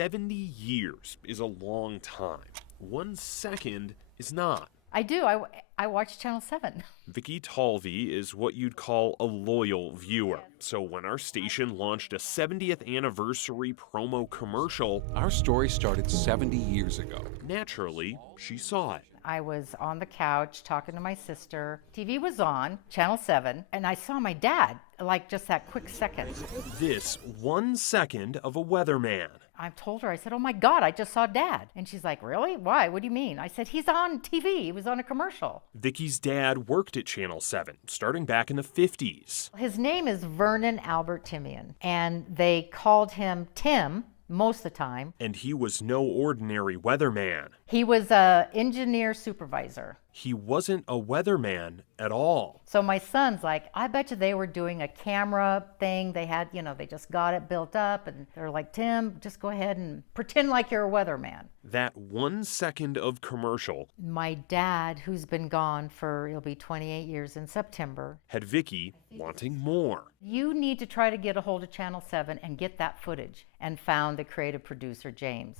70 years is a long time. 1 second is not. I do. I watch Channel 7. Vicky Talvey is what you'd call a loyal viewer. So when our station launched a 70th anniversary promo commercial, Our story started 70 years ago. naturally, she saw it. I was on the couch talking to my sister. TV was on, Channel 7, and I saw my dad, like just that quick second. This 1 second of a weatherman. I told her, I said, oh my God, I just saw Dad. And she's like, really? Why? What do you mean? I said, he's on TV. He was on a commercial. Vicky's dad worked at Channel 7, starting back in the 50s. His name is Vernon Albert Timian, and they called him Tim most of the time. And he was no ordinary weatherman. He was a engineer supervisor. He wasn't a weatherman at all. So my son's like, I bet you they were doing a camera thing. They had, they just got it built up, and they're like, Tim, just go ahead and pretend like you're a weatherman. That 1 second of commercial My dad, who's been gone for, it'll be 28 years in September. had Vicky wanting more. You need to try to get a hold of Channel 7 and get that footage, and found the creative producer, James.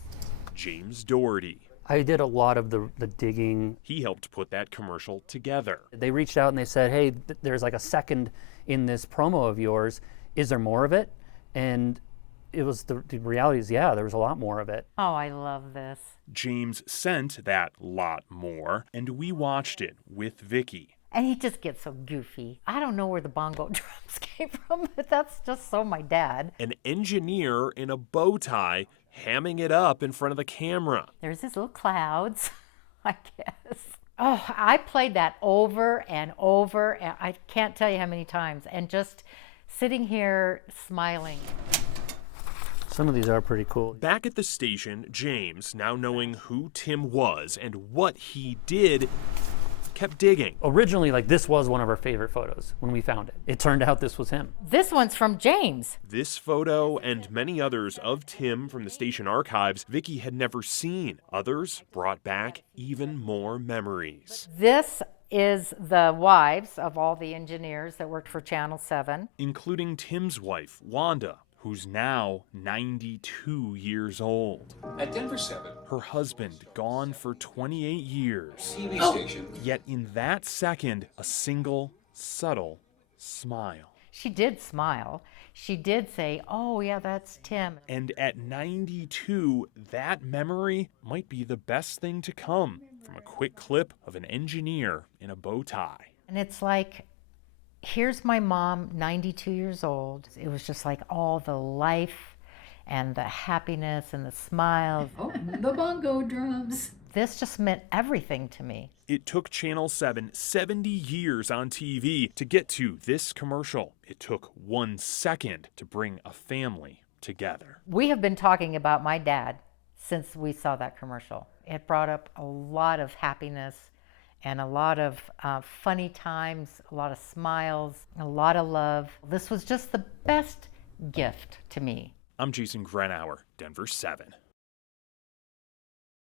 James Doherty. I did a lot of the digging. He helped put that commercial together. They reached out and they said, hey, there's like a second in this promo of yours. Is there more of it? And it was the reality is, yeah, there was a lot more of it. Oh, I love this. James sent that lot more, and we watched it with Vicky. And he just gets so goofy. I don't know where the bongo drums came from, but that's just so my dad. An engineer in a bow tie hamming it up in front of the camera. There's his little clouds, I guess. Oh, I played that over and over, and I can't tell you how many times, and just sitting here smiling. Some of these are pretty cool. Back at the station, James, now knowing who Tim was and what he did, kept digging. Originally, this was one of our favorite photos when we found it. It turned out this was him. This one's from James. This photo and many others of Tim from the station archives Vicky had never seen. Others brought back even more memories. This is the wives of all the engineers that worked for Channel 7. Including Tim's wife, Wanda, who's now 92 years old. At Denver 7, Her husband gone for 28 years. TV station. Yet in that second, a single, subtle smile. She did smile. She did say, oh, yeah, that's Tim. And at 92, that memory might be the best thing to come from a quick clip of an engineer in a bow tie. And it's like, here's my mom, 92 years old. It was just like all the life and the happiness and the smiles. Oh, the bongo drums. This just meant everything to me. It took Channel 7 70 years on TV to get to this commercial. It took 1 second to bring a family together. We have been talking about my dad since we saw that commercial. It brought up a lot of happiness and a lot of funny times, a lot of smiles, a lot of love. This was just the best gift to me. I'm Jason Grenauer, Denver 7.